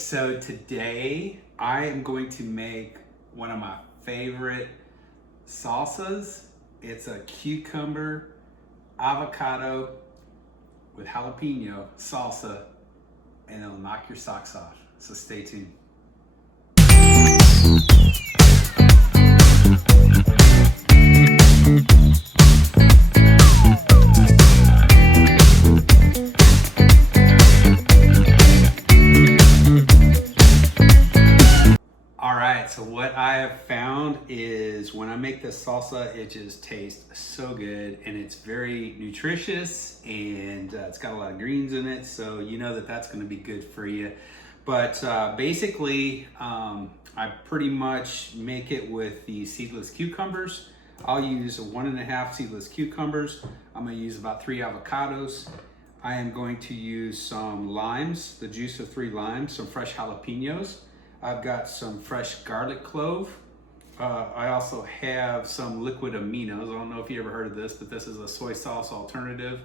So today I am going to make one of my favorite salsas. It's a cucumber, avocado with jalapeno salsa, and it'll knock your socks off. So stay tuned. So what I have found is when I make this salsa, it just tastes so good, and it's very nutritious, and it's got a lot of greens in it, so you know that that's going to be good for you. But basically, I pretty much make it with the seedless cucumbers. I'll use 1.5 seedless cucumbers. I'm going to use about 3 avocados. I am going to use some limes, the juice of 3 limes, some fresh jalapenos. I've got some fresh garlic clove. I also have some liquid aminos. I don't know if you ever heard of this, but this is a soy sauce alternative.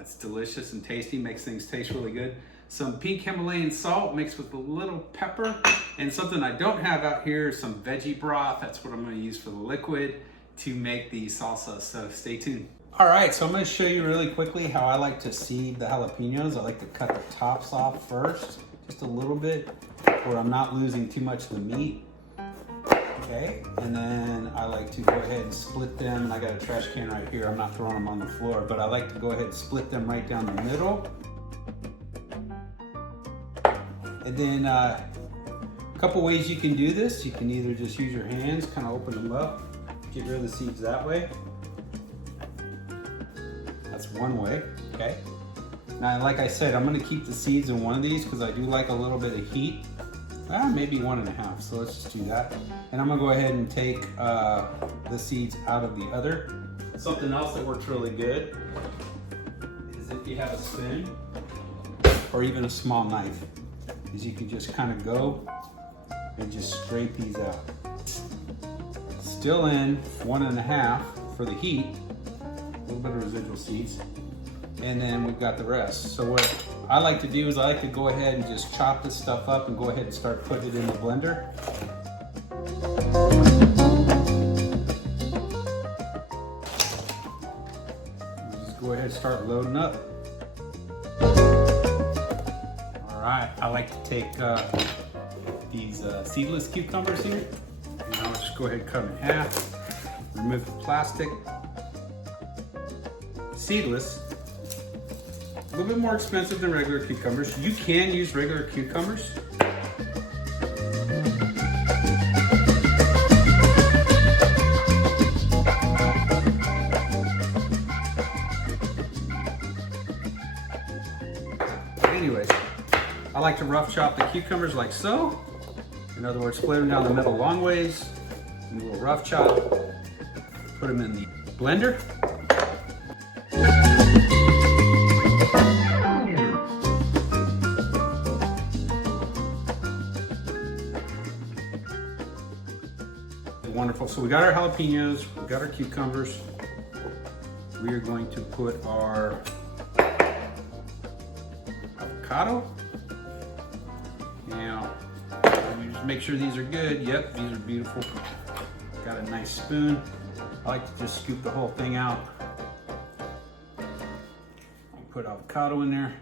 It's delicious and tasty, makes things taste really good. Some pink Himalayan salt mixed with a little pepper. And something I don't have out here is some veggie broth. That's what I'm gonna use for the liquid to make the salsa, so stay tuned. All right, so I'm gonna show you really quickly how I like to seed the jalapenos. I like to cut the tops off first, just a little bit, where I'm not losing too much of the meat. Okay, and then I like to go ahead and split them. And I got a trash can right here. I'm not throwing them on the floor, but I like to go ahead and split them right down the middle. And then a couple ways you can do this. You can either just use your hands, kind of open them up, get rid of the seeds that way. That's one way, okay? Now, like I said, I'm gonna keep the seeds in one of these because I do like a little bit of heat. Maybe 1.5, so let's just do that. And I'm gonna go ahead and take the seeds out of the other. Something else that works really good is if you have a spoon or even a small knife, is you can just kind of go and just scrape these out. Still in 1.5 for the heat, a little bit of residual seeds. And then we've got the rest. So what I like to do is I like to go ahead and just chop this stuff up and go ahead and start putting it in the blender. Just go ahead and start loading up. All right, I like to take these seedless cucumbers here, and I'll just go ahead and cut them in half, remove the plastic. Seedless, a little bit more expensive than regular cucumbers. You can use regular cucumbers. Anyways, I like to rough chop the cucumbers like so. In other words, split them down the middle long ways, and a little rough chop, put them in the blender. Wonderful. So we got our jalapenos, we got our cucumbers. We are going to put our avocado. Now, you just make sure these are good. Yep, these are beautiful. Got a nice spoon. I like to just scoop the whole thing out. Put avocado in there.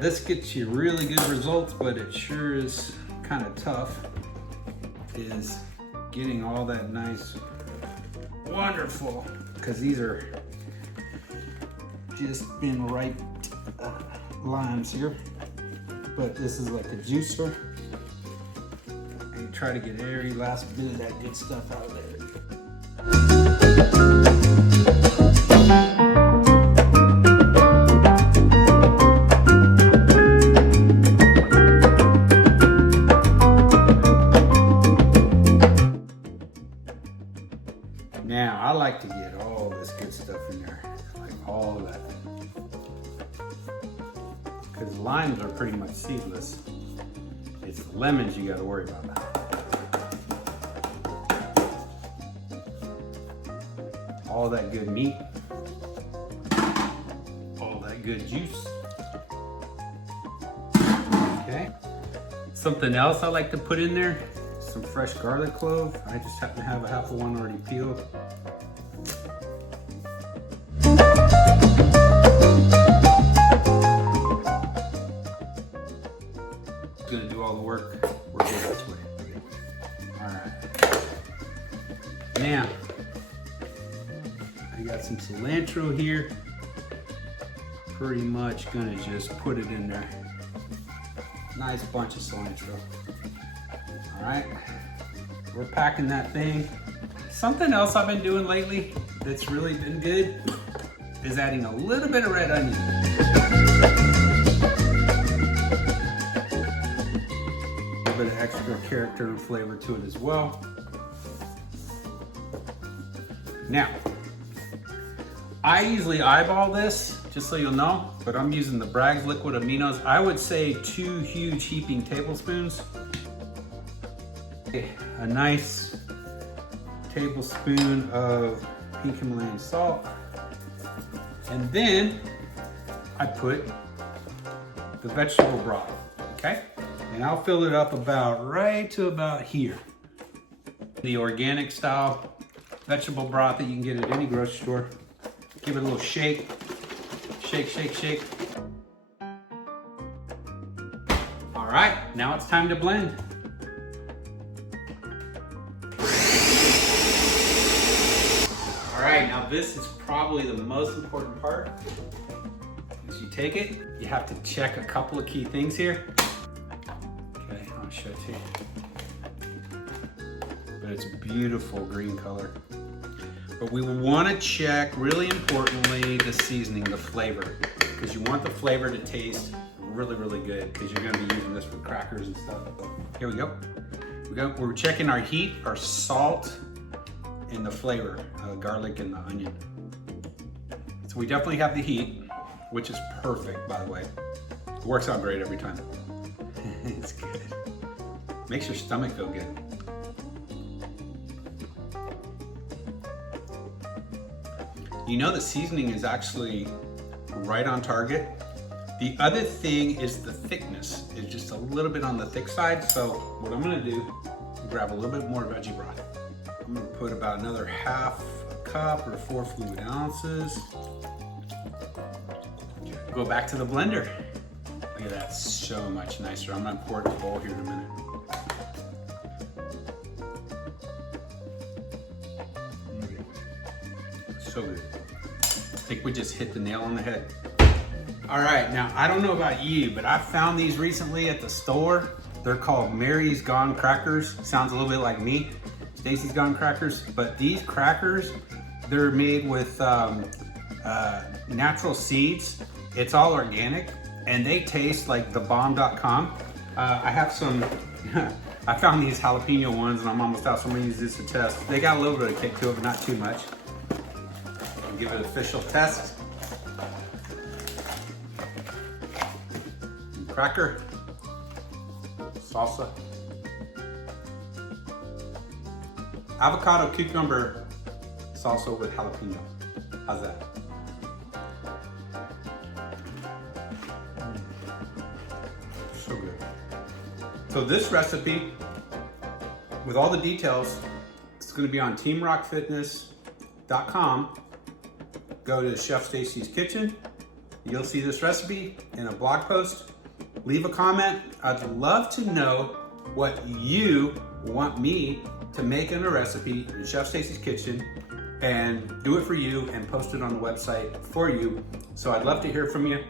This gets you really good results, but it sure is kind of tough, is getting all that nice, wonderful, because these are just been ripe limes here, but this is like a juicer, and you try to get every last bit of that good stuff out of there. Now, I like to get all this good stuff in there, like all of that. Because limes are pretty much seedless. It's the lemons, you gotta worry about that. All that good meat, all that good juice. Okay. Something else I like to put in there, some fresh garlic clove. I just happen to have a half of one already peeled. Gonna do all the work. We're good this way. All right. Now, I got some cilantro here. Pretty much gonna just put it in there. Nice bunch of cilantro. All right, we're packing that thing. Something else I've been doing lately that's really been good is adding a little bit of red onion. A little bit of extra character and flavor to it as well. Now, I usually eyeball this, just so you'll know, but I'm using the Bragg's liquid aminos. I would say 2 huge heaping tablespoons. A nice tablespoon of pink Himalayan salt. And then I put the vegetable broth, okay? And I'll fill it up about right to about here. The organic style vegetable broth that you can get at any grocery store. Give it a little shake. Shake, shake, shake. All right, now it's time to blend. All right, now this is probably the most important part. As you take it, you have to check a couple of key things here. Okay, I'll show it to you. But it's a beautiful green color. But we want to check, really importantly, the seasoning, the flavor. Because you want the flavor to taste really, really good, because you're going to be using this with crackers and stuff. Here we go. We're checking our heat, our salt, and the flavor, garlic and the onion. So we definitely have the heat, which is perfect, by the way. It works out great every time. It's good. Makes your stomach feel good. You know, the seasoning is actually right on target. The other thing is the thickness. It's just a little bit on the thick side. So what I'm gonna do, grab a little bit more veggie broth. I'm gonna put about another half a cup or 4 fluid ounces. Go back to the blender. Look at that, so much nicer. I'm gonna pour it in a bowl here in a minute. So good. I think we just hit the nail on the head. All right, now I don't know about you, but I found these recently at the store. They're called Mary's Gone Crackers. Sounds a little bit like me, Stacy's Gone Crackers. But these crackers, they're made with natural seeds. It's all organic, and they taste like thebomb.com. I have some, I found these jalapeno ones, and I'm almost out, so I'm gonna use this to test. They got a little bit of kick to it, but not too much. Give it an official test. Cracker, salsa, avocado cucumber salsa with jalapeno. How's that? So good. So this recipe, with all the details, it's going to be on teamrockfitness.com. Go to Chef Stacy's Kitchen. You'll see this recipe in a blog post. Leave a comment. I'd love to know what you want me to make in a recipe in Chef Stacy's Kitchen, and do it for you and post it on the website for you. So I'd love to hear from you.